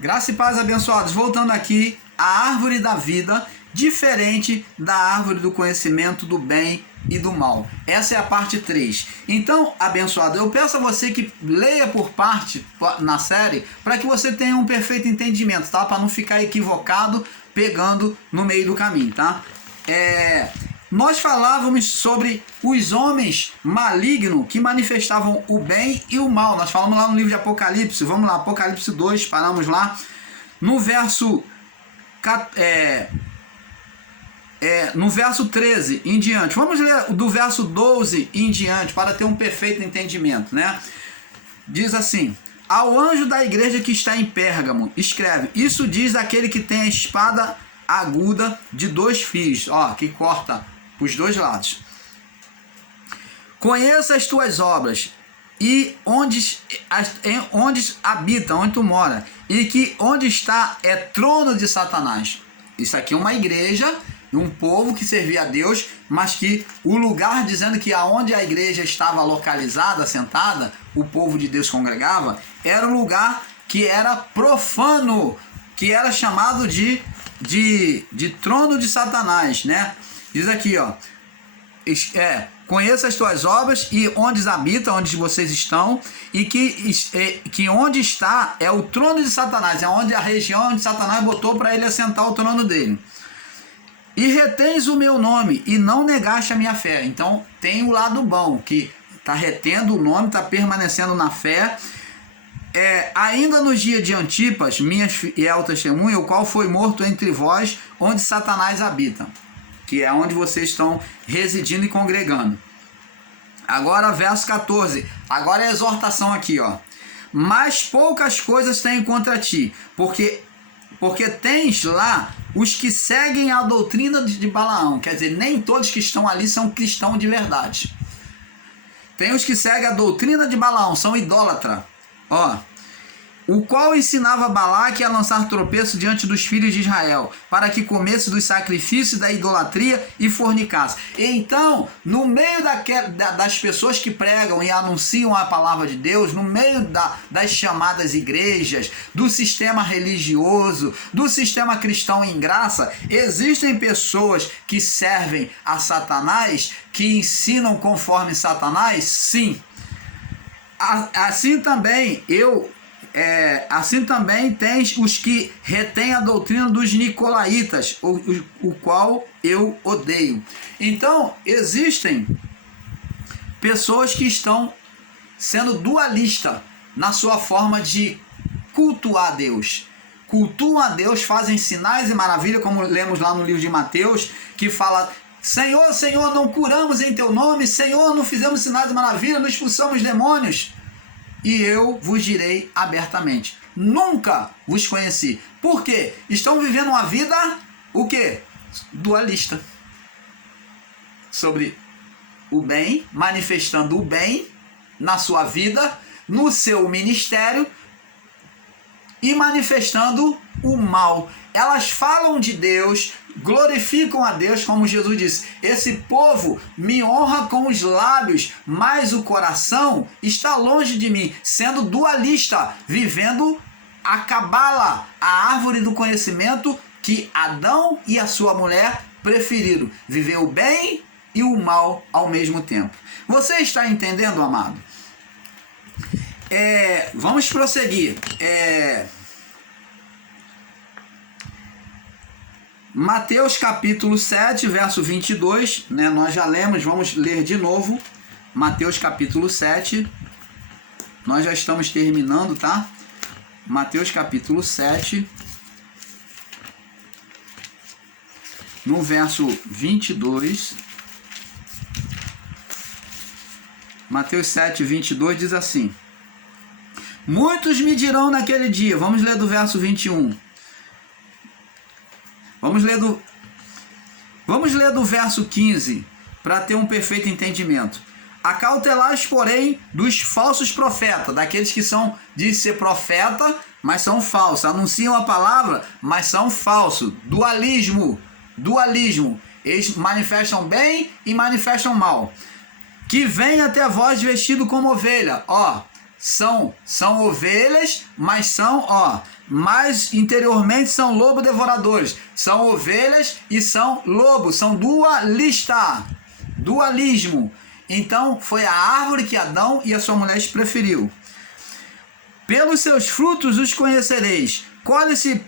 Graça e paz, abençoados. Voltando aqui, a árvore da vida, diferente da árvore do conhecimento do bem e do mal. Essa é a parte 3. Então, abençoado, eu peço a você que leia por parte na série, para que você tenha um perfeito entendimento, tá? Para não ficar equivocado, pegando no meio do caminho, tá? Nós falávamos sobre os homens malignos que manifestavam o bem e o mal. Nós falamos lá no livro de Apocalipse. Vamos lá, Apocalipse 2, paramos lá. No verso 13 em diante. Vamos ler do verso 12 em diante para ter um perfeito entendimento, né? Diz assim: ao anjo da igreja que está em Pérgamo, escreve: isso diz aquele que tem a espada aguda de 2 fios, que corta os 2 lados. Conheça as tuas obras e onde habita, onde tu mora, e que onde está é trono de Satanás. Isso aqui é uma igreja, um povo que servia a Deus, mas que o lugar, dizendo que aonde a igreja estava localizada, sentada, o povo de Deus congregava, era um lugar que era profano, que era chamado de trono de Satanás, né? Diz aqui, conheça as tuas obras e onde habita, onde vocês estão, e que onde está é o trono de Satanás, é onde a região onde Satanás botou para ele assentar o trono dele. E retens o meu nome e não negaste a minha fé. Então tem o lado bom, que está retendo o nome, está permanecendo na fé. Ainda nos dias de Antipas, minha fiel testemunha, o qual foi morto entre vós, onde Satanás habita, que é onde vocês estão residindo e congregando. Agora verso 14, agora é a exortação aqui, mas poucas coisas tenho contra ti, porque tens lá os que seguem a doutrina de Balaão. Quer dizer, nem todos que estão ali são cristãos de verdade. Tem os que seguem a doutrina de Balaão, são idólatras. O qual ensinava Balaque a lançar tropeço diante dos filhos de Israel, para que comesse dos sacrifícios da idolatria e fornicasse. Então, no meio das pessoas que pregam e anunciam a palavra de Deus, no meio das chamadas igrejas, do sistema religioso, do sistema cristão em graça, existem pessoas que servem a Satanás, que ensinam conforme Satanás? Sim. Assim também tens os que retêm a doutrina dos nicolaítas, o qual eu odeio. Então, existem pessoas que estão sendo dualistas na sua forma de cultuar Deus. Cultuam a Deus, fazem sinais e maravilhas, como lemos lá no livro de Mateus, que fala: Senhor, Senhor, não curamos em teu nome, Senhor, não fizemos sinais e maravilhas, não expulsamos demônios. E eu vos direi abertamente: nunca vos conheci. Por quê? Estão vivendo uma vida, o quê? Dualista. Sobre o bem, manifestando o bem na sua vida, no seu ministério, e manifestando o mal. Elas falam de Deus, glorificam a Deus, como Jesus disse: esse povo me honra com os lábios, mas o coração está longe de mim, sendo dualista, vivendo a cabala, a árvore do conhecimento que Adão e a sua mulher preferiram, viver o bem e o mal ao mesmo tempo. Você está entendendo, amado? Vamos prosseguir. Mateus capítulo 7, verso 22, né? Nós já lemos, vamos ler de novo. Mateus capítulo 7, nós já estamos terminando, tá? Mateus capítulo 7, no verso 22. Mateus 7, 22 diz assim: muitos me dirão naquele dia. Vamos ler do verso 21. Vamos ler do verso 15, para ter um perfeito entendimento. Acautelais, porém, dos falsos profetas, daqueles que dizem ser profeta, mas são falsos, anunciam a palavra, mas são falsos. Dualismo. Eles manifestam bem e manifestam mal. Que vem até vós vestido como ovelha. são ovelhas, mas são, mais interiormente são lobo devoradores. São ovelhas e são lobos, são dualismo. Então foi a árvore que Adão e a sua mulher preferiu. Pelos seus frutos os conhecereis. Colhe-se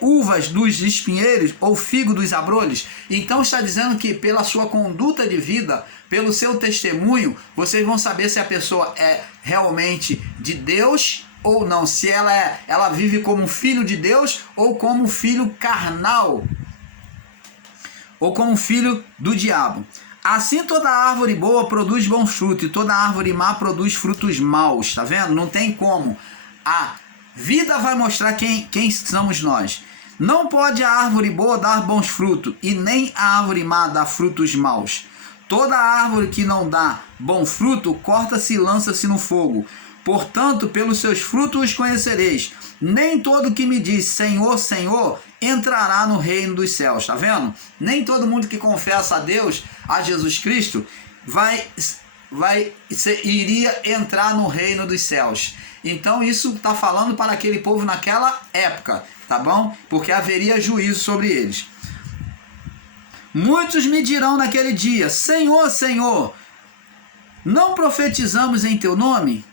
uvas dos espinheiros ou figo dos abrolhos. Então está dizendo que pela sua conduta de vida, pelo seu testemunho, vocês vão saber se a pessoa é realmente de Deus ou não, se ela vive como filho de Deus ou como filho carnal, ou como filho do diabo. Assim toda árvore boa produz bons frutos e toda árvore má produz frutos maus, tá vendo? Não tem como. A vida vai mostrar quem somos nós. Não pode a árvore boa dar bons frutos e nem a árvore má dar frutos maus. Toda árvore que não dá bom fruto, corta-se e lança-se no fogo. Portanto, pelos seus frutos os conhecereis. Nem todo que me diz Senhor, Senhor, entrará no reino dos céus. Tá vendo? Nem todo mundo que confessa a Deus, a Jesus Cristo, iria entrar no reino dos céus. Então isso está falando para aquele povo naquela época, tá bom? Porque haveria juízo sobre eles. Muitos me dirão naquele dia, Senhor, Senhor, não profetizamos em teu nome?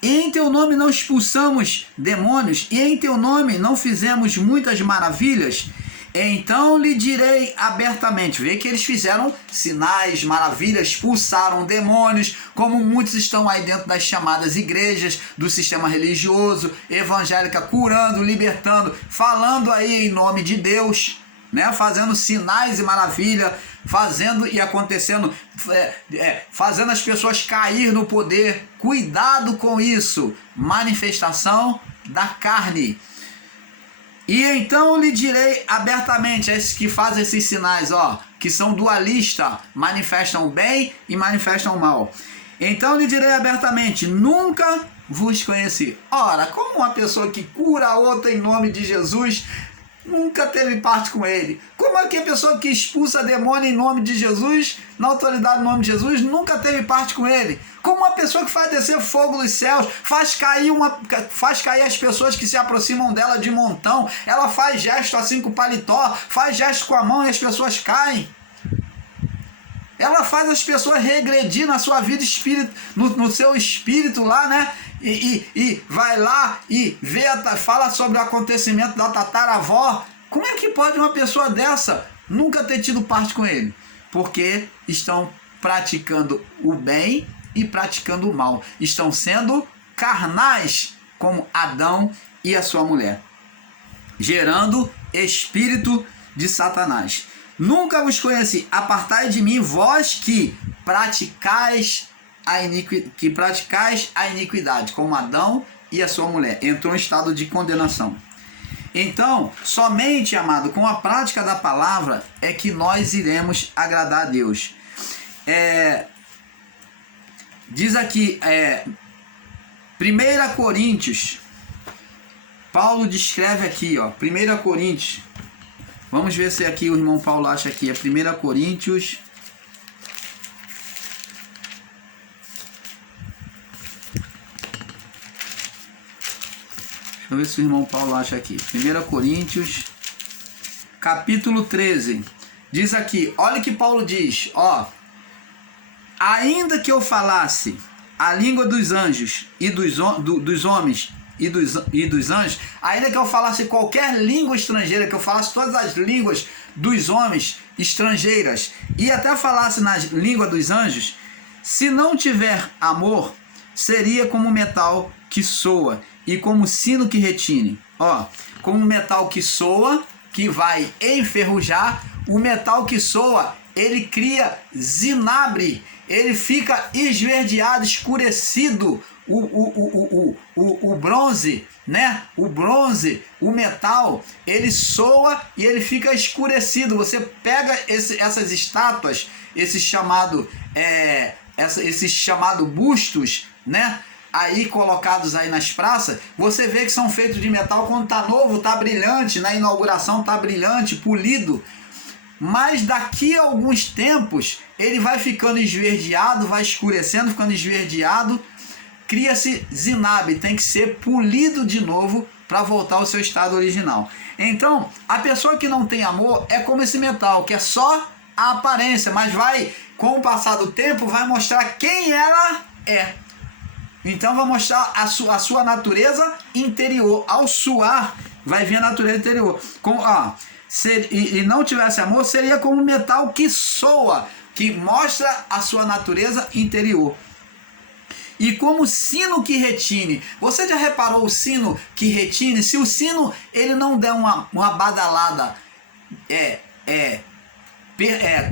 E em teu nome não expulsamos demônios? E em teu nome não fizemos muitas maravilhas? Então lhe direi abertamente. Vê que eles fizeram sinais, maravilhas, expulsaram demônios, como muitos estão aí dentro das chamadas igrejas, do sistema religioso, evangélica, curando, libertando, falando aí em nome de Deus, né? Fazendo sinais e maravilha, fazendo e acontecendo, fazendo as pessoas cair no poder. Cuidado com isso, manifestação da carne. E então lhe direi abertamente, esses que fazem esses sinais, que são dualistas, manifestam o bem e manifestam o mal. Então lhe direi abertamente, nunca vos conheci. Ora, como uma pessoa que cura a outra em nome de Jesus nunca teve parte com ele? Como é que a pessoa que expulsa demônio em nome de Jesus, na autoridade do nome de Jesus, nunca teve parte com ele? Como uma pessoa que faz descer fogo dos céus, faz cair as pessoas que se aproximam dela de montão, ela faz gesto assim com o paletó, faz gesto com a mão e as pessoas caem. Ela faz as pessoas regredir na sua vida espírito, no seu espírito lá, né? E vai lá e fala sobre o acontecimento da tataravó. Como é que pode uma pessoa dessa nunca ter tido parte com ele? Porque estão praticando o bem e praticando o mal. Estão sendo carnais como Adão e a sua mulher, gerando espírito de Satanás. Nunca vos conheci, apartai de mim, vós que praticais a iniquidade, como Adão e a sua mulher. Entrou em estado de condenação. Então, somente, amado, com a prática da palavra é que nós iremos agradar a Deus. Diz aqui, 1 Coríntios, Paulo descreve aqui, 1 Coríntios, vamos ver se aqui o irmão Paulo acha aqui, 1 Coríntios, deixa eu ver se o irmão Paulo acha aqui, 1 Coríntios, capítulo 13, diz aqui, olha o que Paulo diz, ainda que eu falasse a língua dos anjos e dos homens e dos anjos, ainda que eu falasse qualquer língua estrangeira, que eu falasse todas as línguas dos homens estrangeiras e até falasse na língua dos anjos, se não tiver amor, seria como metal que soa e como sino que retine. Como metal que soa, que vai enferrujar, o metal que soa, ele cria zinabre, ele fica esverdeado, escurecido, o bronze, né? O bronze, o metal, ele soa e ele fica escurecido. Você pega essas estátuas, esses chamado bustos, né? Aí colocados aí nas praças, você vê que são feitos de metal. Quando tá novo, tá brilhante, na inauguração tá brilhante, polido. Mas daqui a alguns tempos ele vai ficando esverdeado, vai escurecendo, ficando esverdeado, cria-se zinabe, tem que ser polido de novo para voltar ao seu estado original. Então, a pessoa que não tem amor é como esse metal, que é só a aparência, mas vai, com o passar do tempo, vai mostrar quem ela é. Então vai mostrar a sua natureza interior. Ao suar, vai vir a natureza interior. E não tivesse amor, seria como metal que soa, que mostra a sua natureza interior. E como sino que retine. Você já reparou o sino que retine? Se o sino ele não der uma badalada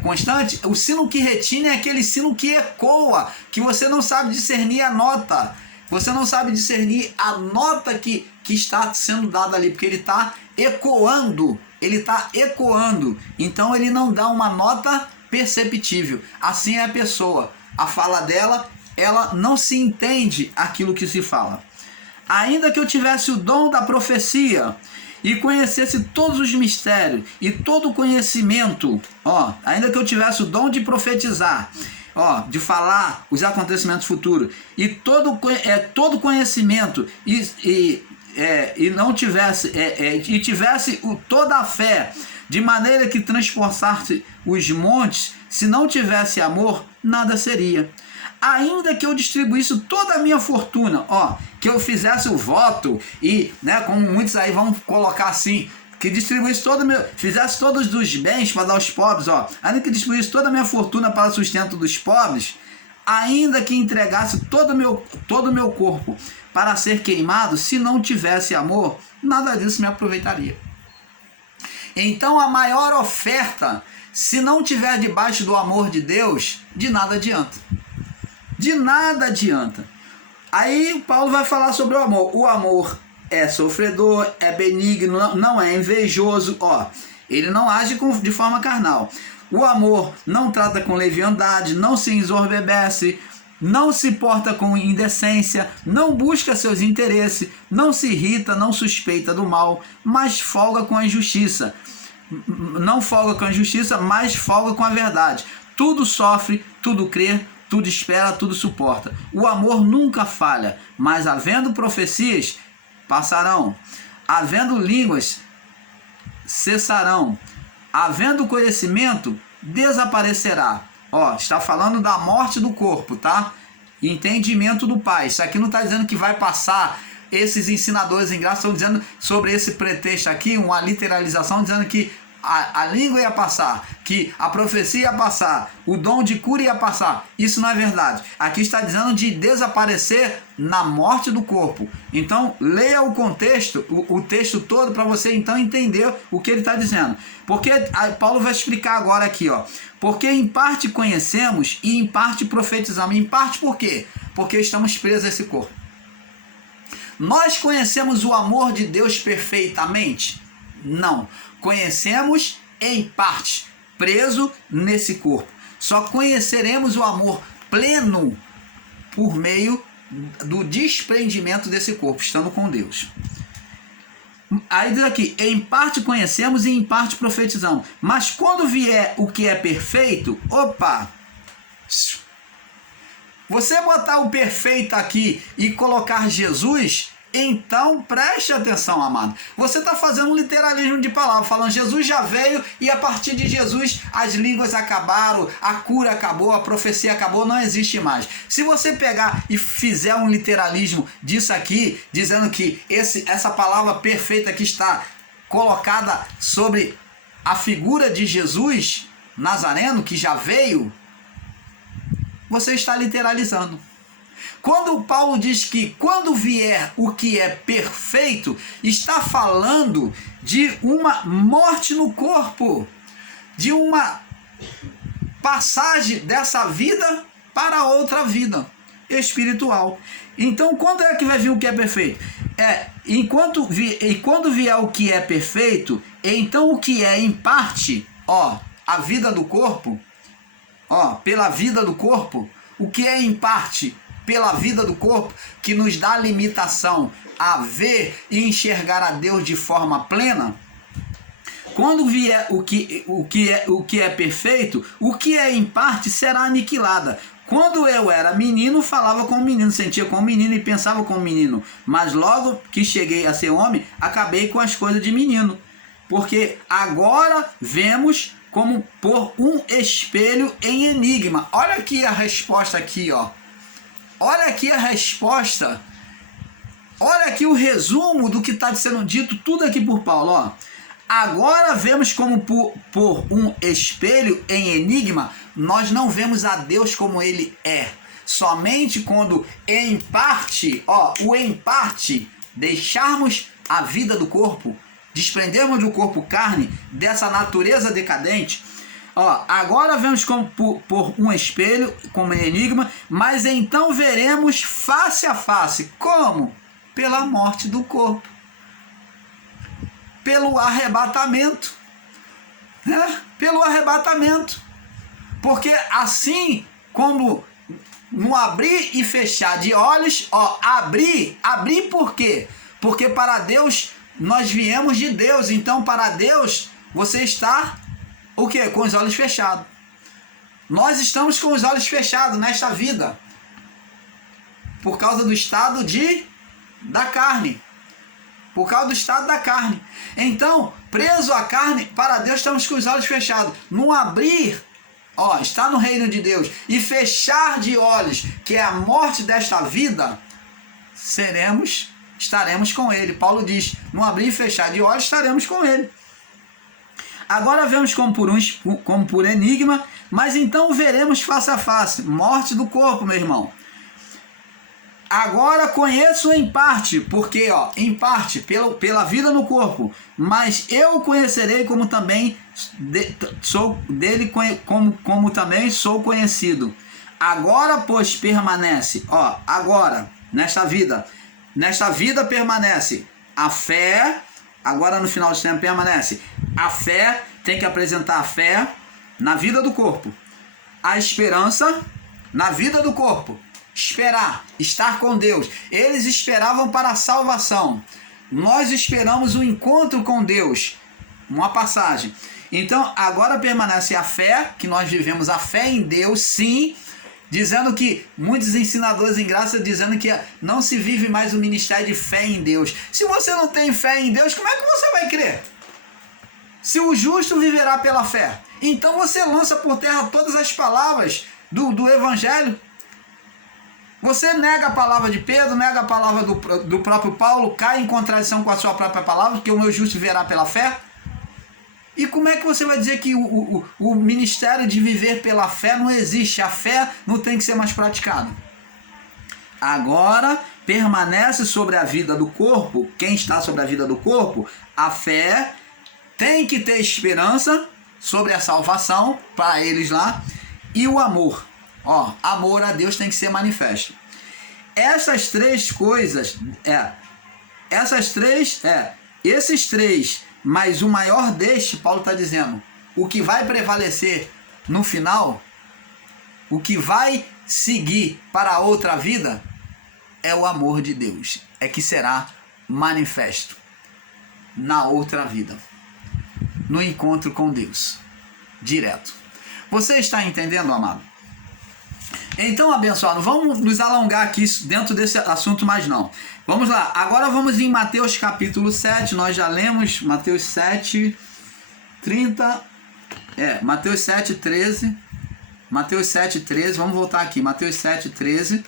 constante, o sino que retine é aquele sino que ecoa, que você não sabe discernir a nota. Você não sabe discernir a nota que está sendo dada ali, porque ele está ecoando. Ele está ecoando. Então ele não dá uma nota perceptível. Assim é a pessoa. A fala dela, ela não se entende aquilo que se fala. Ainda que eu tivesse o dom da profecia e conhecesse todos os mistérios e todo o conhecimento, ainda que eu tivesse o dom de profetizar, de falar os acontecimentos futuros, e todo conhecimento e não tivesse tivesse toda a fé, de maneira que transportasse os montes, se não tivesse amor, nada seria. Ainda que eu distribuísse toda a minha fortuna, que eu fizesse o voto e, como muitos aí vão colocar assim, que distribuísse fizesse todos os bens para dar aos pobres, ainda que distribuísse toda a minha fortuna para o sustento dos pobres, ainda que entregasse todo o meu corpo para ser queimado, se não tivesse amor, nada disso me aproveitaria. Então a maior oferta, se não tiver debaixo do amor de Deus, de nada adianta. De nada adianta. Aí Paulo vai falar sobre o amor. O amor é sofredor, é benigno, não é invejoso. Ele não age de forma carnal. O amor não trata com leviandade, não se ensoberbece, não se porta com indecência, não busca seus interesses, não se irrita, não suspeita do mal, mas folga com a injustiça. Não folga com a injustiça, mas folga com a verdade. Tudo sofre, tudo crê, tudo espera, tudo suporta. O amor nunca falha, mas havendo profecias, passarão. Havendo línguas, cessarão. Havendo conhecimento, desaparecerá. Está falando da morte do corpo, tá? Entendimento do Pai. Isso aqui não está dizendo que vai passar. Esses ensinadores em graça estão dizendo sobre esse pretexto aqui, uma literalização, dizendo que a língua ia passar, que a profecia ia passar, o dom de cura ia passar. Isso não é verdade. Aqui está dizendo de desaparecer na morte do corpo. Então, leia o contexto, o texto todo, para você então entender o que ele está dizendo. Porque Paulo vai explicar agora aqui, porque em parte conhecemos e em parte profetizamos. Em parte por quê? Porque estamos presos a esse corpo. Nós conhecemos o amor de Deus perfeitamente? Não. Conhecemos em parte, preso nesse corpo. Só conheceremos o amor pleno por meio do desprendimento desse corpo, estando com Deus. Aí diz aqui, em parte conhecemos e em parte profetizamos. Mas quando vier o que é perfeito, você botar o perfeito aqui e colocar Jesus, então preste atenção, amado. Você está fazendo um literalismo de palavras, falando Jesus já veio e a partir de Jesus as línguas acabaram, a cura acabou, a profecia acabou, não existe mais. Se você pegar e fizer um literalismo disso aqui, dizendo que essa palavra perfeita que está colocada sobre a figura de Jesus Nazareno, que já veio, você está literalizando. Quando Paulo diz que quando vier o que é perfeito, está falando de uma morte no corpo, de uma passagem dessa vida para outra vida espiritual. Então, quando é que vai vir o que é perfeito? Quando vier o que é perfeito, então o que é em parte, a vida do corpo, pela vida do corpo, o que é em parte pela vida do corpo, que nos dá limitação a ver e enxergar a Deus de forma plena. Quando vier o que é perfeito, o que é em parte será aniquilada. Quando eu era menino, falava como menino, sentia como menino e pensava como menino. Mas logo que cheguei a ser homem, acabei com as coisas de menino. Porque agora vemos como por um espelho em enigma. Olha aqui a resposta aqui, ó. Olha aqui a resposta. Olha aqui o resumo do que está sendo dito, tudo aqui por Paulo, ó. Agora vemos como por um espelho em enigma, nós não vemos a Deus como Ele é. Somente quando em parte, ó, o em parte, deixarmos a vida do corpo, desprendermos do corpo carne, dessa natureza decadente, ó, agora vemos como por um espelho, como em enigma, mas então veremos face a face. Como? Pela morte do corpo. Pelo arrebatamento, né? Pelo arrebatamento, porque assim como no abrir e fechar de olhos, ó, abrir por quê? Porque para Deus nós viemos de Deus, então para Deus você está o quê? Com os olhos fechados. Nós estamos com os olhos fechados nesta vida por causa do estado da carne. Por causa do estado da carne. Então, preso à carne, para Deus estamos com os olhos fechados. No abrir, ó, está no reino de Deus, e fechar de olhos, que é a morte desta vida, estaremos com Ele. Paulo diz, no abrir e fechar de olhos, estaremos com Ele. Agora vemos como por enigma, mas então veremos face a face. Morte do corpo, meu irmão. Agora conheço em parte, porque, ó, em parte, pela vida no corpo, mas eu conhecerei como também sou dele, como também sou conhecido. Agora, pois, permanece, ó, agora, nesta vida permanece a fé, agora no final do tempo permanece a fé, tem que apresentar a fé na vida do corpo, a esperança na vida do corpo. Esperar, estar com Deus. Eles esperavam para a salvação. Nós esperamos o encontro com Deus. Uma passagem. Então, agora permanece a fé, que nós vivemos a fé em Deus, sim, dizendo que muitos ensinadores em graça dizendo que não se vive mais o ministério de fé em Deus. Se você não tem fé em Deus, como é que você vai crer? Se o justo viverá pela fé. Então você lança por terra todas as palavras do Evangelho. Você nega a palavra de Pedro, nega a palavra do próprio Paulo, cai em contradição com a sua própria palavra, que o meu justo viverá pela fé. E como é que você vai dizer que o ministério de viver pela fé não existe? A fé não tem que ser mais praticada. Agora permanece sobre a vida do corpo, quem está sobre a vida do corpo, a fé tem que ter esperança sobre a salvação, para eles lá, e o amor. Ó, amor a Deus tem que ser manifesto. Essas três coisas, esses três, mas o maior deste, Paulo está dizendo, o que vai prevalecer no final, o que vai seguir para a outra vida, é o amor de Deus, é que será manifesto na outra vida, no encontro com Deus, direto. Você está entendendo, amado? Então, abençoado, vamos nos alongar aqui dentro desse assunto mais não. Vamos lá, agora vamos em Mateus capítulo 7, nós já lemos Mateus 7, 30, Mateus 7, 13, Mateus 7, 13, vamos voltar aqui, Mateus 7, 13,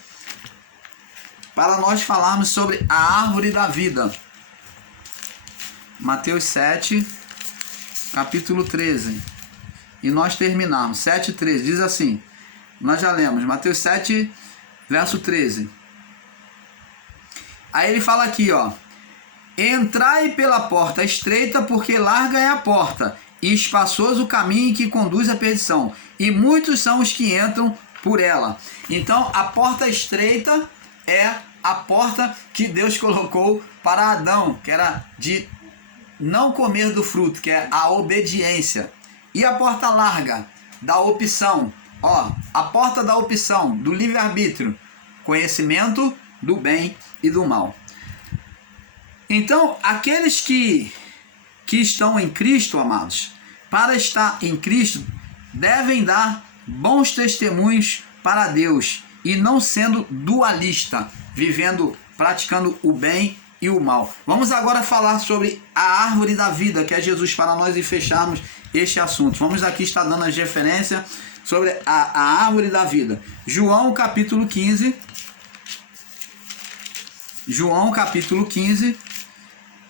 para nós falarmos sobre a árvore da vida. Mateus 7, capítulo 13, e nós terminamos, 7, 13, diz assim, nós já lemos, Mateus 7, verso 13. Aí ele fala aqui, ó. Entrai pela porta estreita, porque larga é a porta, e espaçoso o caminho que conduz à perdição, e muitos são os que entram por ela. Então, a porta estreita é a porta que Deus colocou para Adão, que era de não comer do fruto, que é a obediência. E a porta larga, da opção. Ó, a porta da opção, do livre-arbítrio, conhecimento do bem e do mal. Então, aqueles que estão em Cristo, amados, para estar em Cristo, devem dar bons testemunhos para Deus e não sendo dualista, praticando o bem e o mal. Vamos agora falar sobre a árvore da vida, que é Jesus, para nós e fecharmos este assunto. Vamos aqui estar dando as referências sobre a árvore da vida. João capítulo 15. João capítulo 15.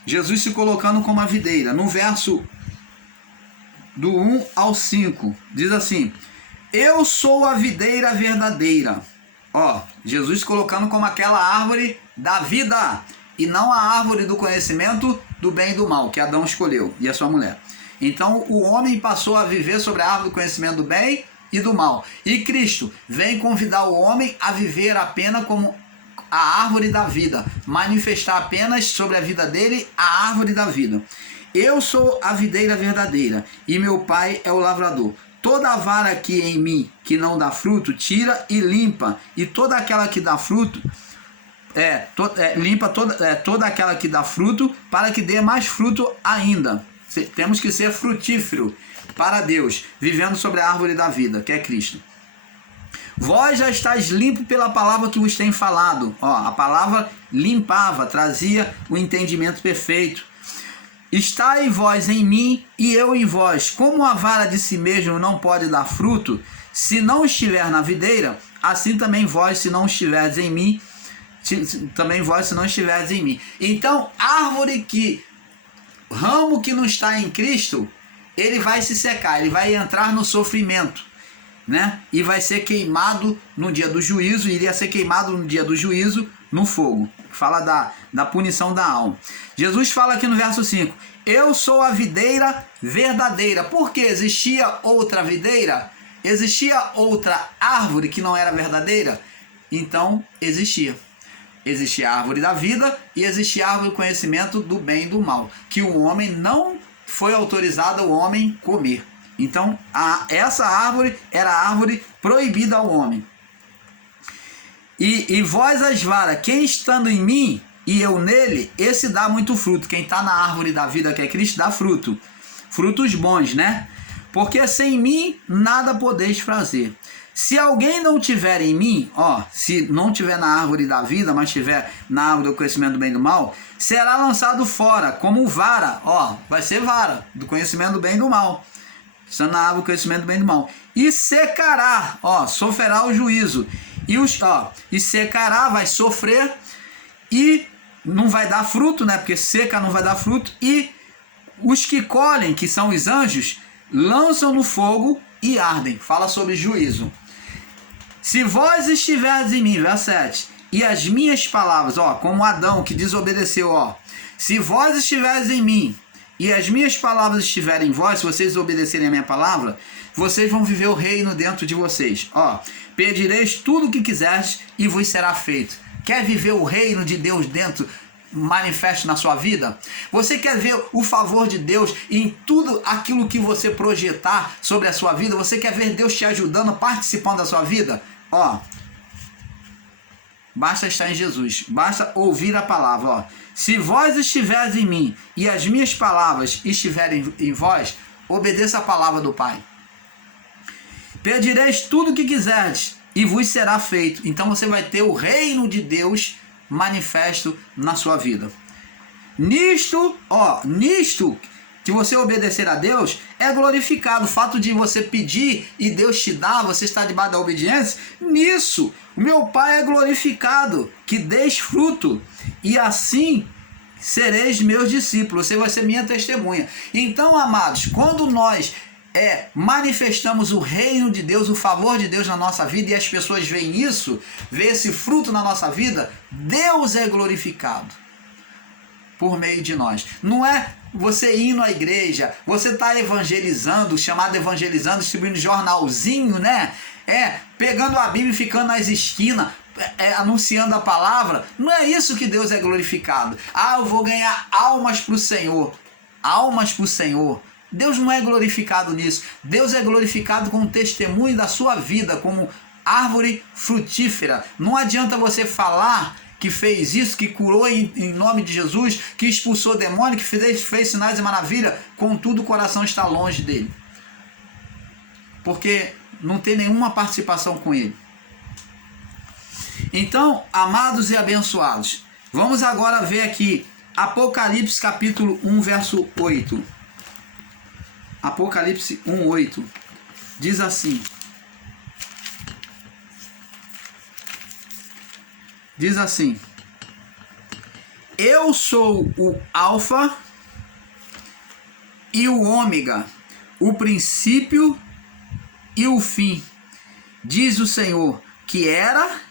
Jesus se colocando como a videira. No verso do 1 ao 5, diz assim: eu sou a videira verdadeira. Ó, Jesus colocando como aquela árvore da vida, e não a árvore do conhecimento do bem e do mal, que Adão escolheu, e a sua mulher. Então o homem passou a viver sobre a árvore do conhecimento do bem e do mal. E Cristo vem convidar o homem a viver apenas como a árvore da vida, manifestar apenas sobre a vida dele a árvore da vida. Eu sou a videira verdadeira, e meu pai é o lavrador. Toda a vara que em mim que não dá fruto, tira e limpa, e toda aquela que dá fruto, limpa toda aquela que dá fruto, para que dê mais fruto ainda. Temos que ser frutífero para Deus, vivendo sobre a árvore da vida, que é Cristo. Vós já estáis limpo pela palavra que vos tenho falado. Ó, a palavra limpava, trazia o entendimento perfeito. Estai vós em mim e eu em vós. Como a vara de si mesmo não pode dar fruto, se não estiver na videira, assim também vós, se não estiverdes em mim, Então, ramo que não está em Cristo, ele vai se secar, ele vai entrar no sofrimento, né? E vai ser queimado no dia do juízo, iria ser queimado no dia do juízo no fogo. Fala da punição da alma. Jesus fala aqui no verso 5: eu sou a videira verdadeira. Porque existia outra videira? Existia outra árvore que não era verdadeira? Então existia. Existia a árvore da vida e existia a árvore do conhecimento do bem e do mal, que o homem não foi autorizado ao homem comer. Então essa árvore era a árvore proibida ao homem. E vós as varas, quem estando em mim e eu nele, esse dá muito fruto. Quem está na árvore da vida, que é Cristo, dá fruto. Frutos bons, né? Porque sem mim nada podeis fazer. Se alguém não tiver em mim, ó, se não tiver na árvore da vida, mas tiver na árvore do conhecimento do bem e do mal, será lançado fora como vara, ó, vai ser vara do conhecimento do bem e do mal. Está na árvore do conhecimento do bem e do mal. E secará, ó, sofrerá o juízo. E secará, vai sofrer e não vai dar fruto, né? Porque seca não vai dar fruto. E os que colhem, que são os anjos, lançam no fogo e ardem. Fala sobre juízo. Se vós estiverdes em mim, verso 7, e as minhas palavras, ó, como Adão que desobedeceu, ó. Se vós estiverdes em mim e as minhas palavras estiverem em vós, se vocês obedecerem a minha palavra, vocês vão viver o reino dentro de vocês. Ó, pedireis tudo o que quiseres e vos será feito. Quer viver o reino de Deus dentro, manifeste na sua vida? Você quer ver o favor de Deus em tudo aquilo que você projetar sobre a sua vida? Você quer ver Deus te ajudando, participando da sua vida? Ó, basta estar em Jesus, basta ouvir a palavra. Ó, se vós estiverdes em mim e as minhas palavras estiverem em vós, obedeça a palavra do Pai. Pedireis tudo o que quiserdes e vos será feito. Então você vai ter o reino de Deus manifesto na sua vida. Nisto que você obedecer a Deus é glorificado. O fato de você pedir e Deus te dá, você está debaixo da obediência, nisso o meu Pai é glorificado, que deis fruto, e assim sereis meus discípulos. Você vai ser minha testemunha. Então, amados, quando nós manifestamos o reino de Deus, o favor de Deus na nossa vida, e as pessoas veem isso, veem esse fruto na nossa vida, Deus é glorificado por meio de nós. Não é você indo à igreja, você está evangelizando, chamado evangelizando, distribuindo jornalzinho, né? Pegando a Bíblia e ficando nas esquinas, anunciando a palavra. Não é isso que Deus é glorificado. Eu vou ganhar almas para o Senhor. Almas para o Senhor. Deus não é glorificado nisso. Deus é glorificado com o testemunho da sua vida, como árvore frutífera. Não adianta você falar que fez isso, que curou em nome de Jesus, que expulsou demônio, que fez sinais e maravilha, contudo o coração está longe dele. Porque não tem nenhuma participação com ele. Então, amados e abençoados, vamos agora ver aqui Apocalipse capítulo 1, verso 8. Apocalipse 1, 8. Diz assim. Diz assim: eu sou o Alfa e o Ômega, o princípio e o fim, diz o Senhor, que era,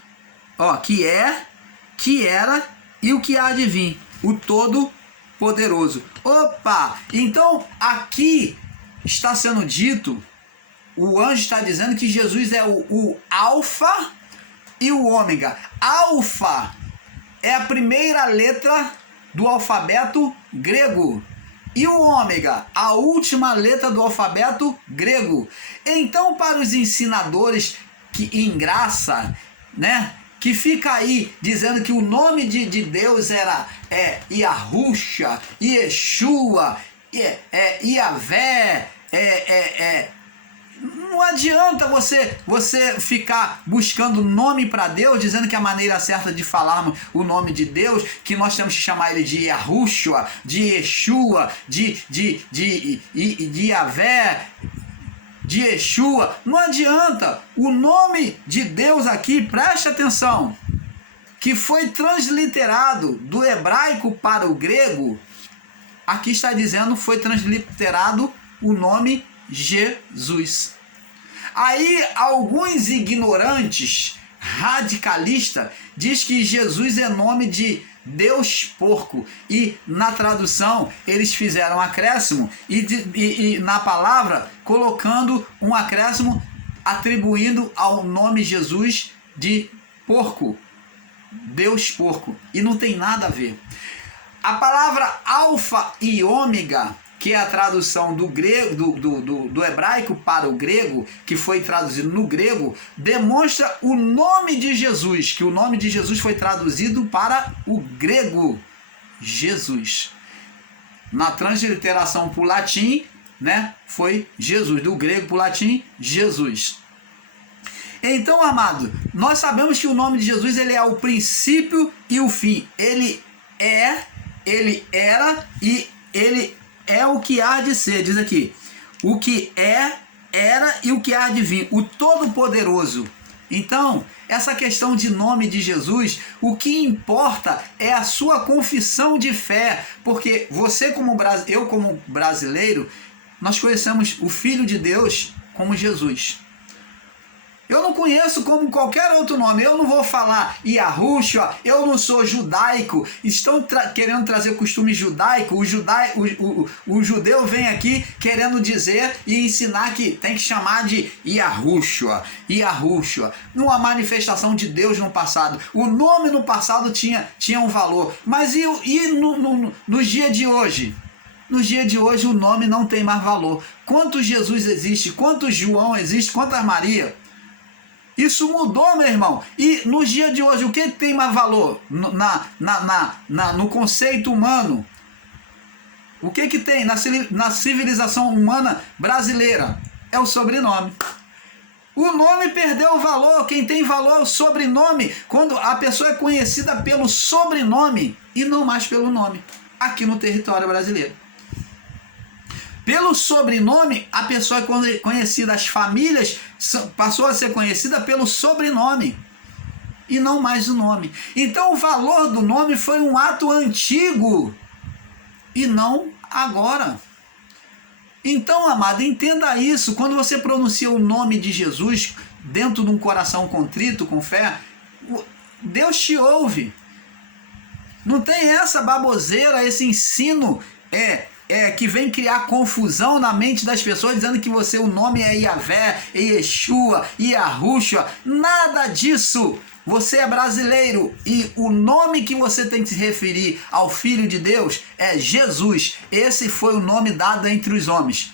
que era e o que há de vir, o Todo-Poderoso. Opa! Então aqui está sendo dito, o anjo está dizendo que Jesus é o Alfa e o Ômega. Alfa é a primeira letra do alfabeto grego. E o ômega, a última letra do alfabeto grego. Então, para os ensinadores que em graça, né, que fica aí dizendo que o nome de Deus era Yahushua, Yeshua, Yavé, não adianta você ficar buscando nome para Deus, dizendo que a maneira certa de falarmos o nome de Deus, que nós temos que chamar ele de Yahushua, de Yeshua, de Yavé, de Yeshua. Não adianta. O nome de Deus aqui, preste atenção, que foi transliterado do hebraico para o grego, aqui está dizendo, foi transliterado o nome Jesus. Aí alguns ignorantes, radicalistas, diz que Jesus é nome de Deus porco, e na tradução eles fizeram um acréscimo e na palavra colocando um acréscimo atribuindo ao nome Jesus de porco, Deus porco, e não tem nada a ver. A palavra alfa e ômega, que é a tradução do grego, do hebraico para o grego, que foi traduzido no grego, demonstra o nome de Jesus, que o nome de Jesus foi traduzido para o grego, Jesus. Na transliteração para o latim, né, foi Jesus, do grego para o latim, Jesus. Então, amado, nós sabemos que o nome de Jesus, ele é o princípio e o fim. Ele era e ele é o que há de ser, diz aqui, o que era e o que há de vir, o Todo-Poderoso. Então, essa questão de nome de Jesus, o que importa é a sua confissão de fé, porque você eu como brasileiro, nós conhecemos o Filho de Deus como Jesus. Eu não conheço como qualquer outro nome. Eu não vou falar Yahushua, eu não sou judaico. Estão querendo trazer costume judaico. O judeu vem aqui querendo dizer e ensinar que tem que chamar de Yahushua. Numa manifestação de Deus no passado. O nome no passado tinha um valor. Mas nos dias de hoje? Nos dias de hoje o nome não tem mais valor. Quantos Jesus existe? Quantos João existe? Quantas Maria? Isso mudou, meu irmão. E nos dias de hoje, o que tem mais valor no conceito humano? O que tem na civilização humana brasileira? É o sobrenome. O nome perdeu o valor. Quem tem valor é o sobrenome. Quando a pessoa é conhecida pelo sobrenome e não mais pelo nome. Aqui no território brasileiro. Pelo sobrenome, a pessoa é conhecida, as famílias passou a ser conhecida pelo sobrenome e não mais o nome. Então o valor do nome foi um ato antigo e não agora. Então, amado, entenda isso. Quando você pronuncia o nome de Jesus dentro de um coração contrito, com fé, Deus te ouve. Não tem essa baboseira, esse ensino que vem criar confusão na mente das pessoas, dizendo que o nome é Yavé, Yeshua, Yahushua. Nada disso. Você é brasileiro e o nome que você tem que se referir ao Filho de Deus é Jesus. Esse foi o nome dado entre os homens.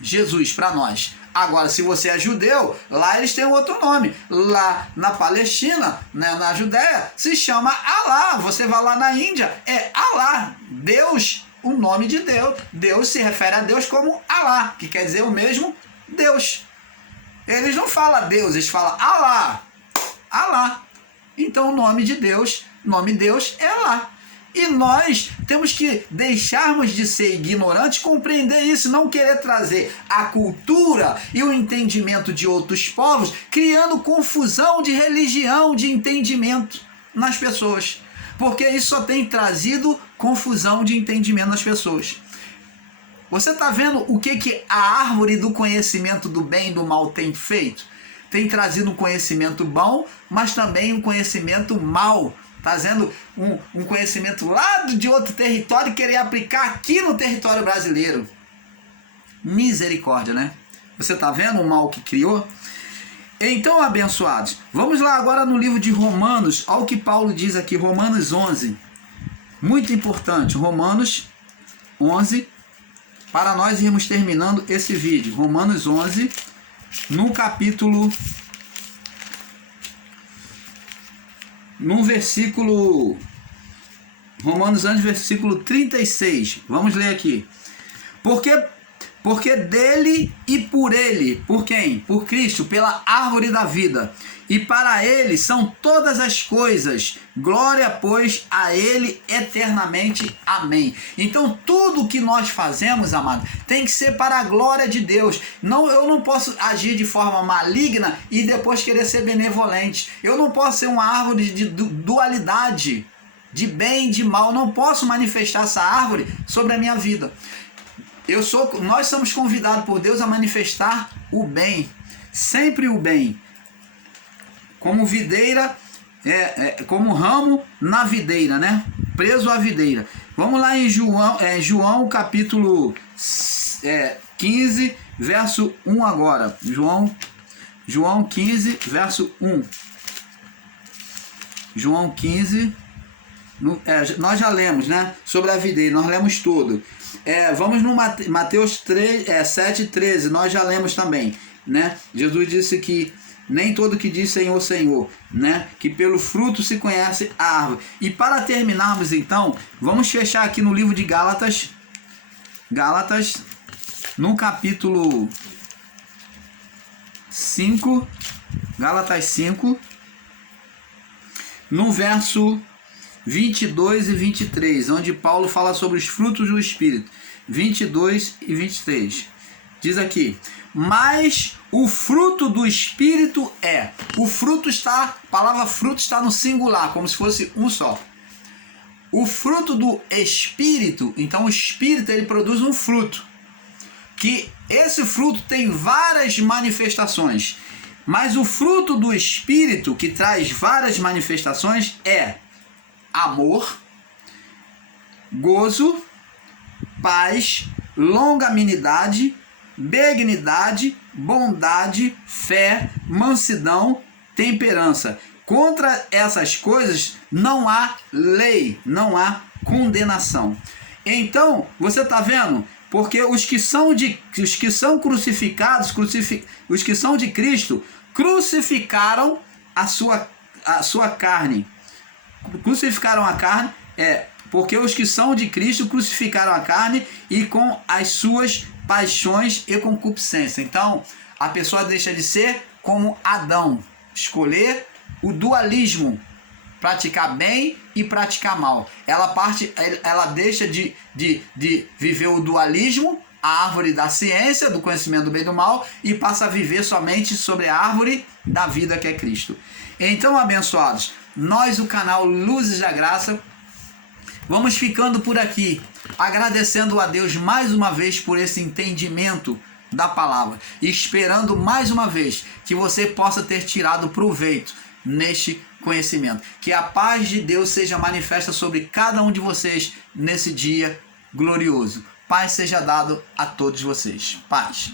Jesus para nós. Agora, se você é judeu, lá eles têm outro nome. Lá na Palestina, né, na Judéia, se chama Alá. Você vai lá na Índia, é Alá. Deus, o nome de Deus. Deus se refere a Deus como Alá, que quer dizer o mesmo Deus. Eles não falam Deus, eles falam Alá. Alá. então o nome de Deus, nome Deus é lá. E nós temos que deixarmos de ser ignorantes, compreender isso, não querer trazer a cultura e o entendimento de outros povos, criando confusão de religião, de entendimento nas pessoas. Porque isso só tem trazido confusão de entendimento nas pessoas. Você está vendo o que a árvore do conhecimento do bem e do mal tem feito? Tem trazido um conhecimento bom, mas também um conhecimento mal. Trazendo um conhecimento lá de outro território e querer aplicar aqui no território brasileiro. Misericórdia, né? Você está vendo o mal que criou? Então, abençoados, vamos lá agora no livro de Romanos, ao que Paulo diz aqui, Romanos 11. Muito importante, Romanos 11, para nós irmos terminando esse vídeo. Romanos 11, no capítulo... no versículo, Romanos 11, versículo 36, vamos ler aqui. Porque dele e por ele, por quem? Por Cristo, pela árvore da vida, e para ele são todas as coisas, glória, pois, a ele eternamente. Amém. Então, tudo que nós fazemos, amado, tem que ser para a glória de Deus. Eu não posso agir de forma maligna e depois querer ser benevolente. Eu não posso ser uma árvore de dualidade, de bem e de mal. Não posso manifestar essa árvore sobre a minha vida. Nós somos convidados por Deus a manifestar o bem, sempre o bem. Como videira, como ramo na videira, né? Preso à videira. Vamos lá em João capítulo 15, verso 1 agora. João 15, verso 1. João 15, nós já lemos, né? Sobre a videira, nós lemos tudo. Vamos no Mateus 7, 13, nós já lemos também, né? Jesus disse que nem todo que diz Senhor, Senhor, né? Que pelo fruto se conhece a árvore. E para terminarmos então, vamos fechar aqui no livro de Gálatas, no capítulo 5, Gálatas 5, no verso 22 e 23, onde Paulo fala sobre os frutos do Espírito, 22 e 23. Diz aqui: mas o fruto do Espírito a palavra fruto está no singular, como se fosse um só. O fruto do Espírito, então o Espírito ele produz um fruto, que esse fruto tem várias manifestações, mas o fruto do Espírito, que traz várias manifestações, é amor, gozo, paz, longanimidade, benignidade, bondade, fé, mansidão, temperança. Contra essas coisas não há lei, não há condenação. Então, você está vendo? Porque os que são crucificados, os que são de Cristo, crucificaram a sua carne. Crucificaram a carne, porque os que são de Cristo crucificaram a carne e com as suas paixões e concupiscência. Então, a pessoa deixa de ser como Adão, escolher o dualismo, praticar bem e praticar mal. Ela deixa de viver o dualismo, a árvore da ciência, do conhecimento do bem e do mal, e passa a viver somente sobre a árvore da vida que é Cristo. Então, abençoados, nós, o canal Luzes da Graça, vamos ficando por aqui, agradecendo a Deus mais uma vez por esse entendimento da palavra, e esperando mais uma vez que você possa ter tirado proveito neste conhecimento. Que a paz de Deus seja manifesta sobre cada um de vocês nesse dia glorioso. Paz seja dado a todos vocês. Paz.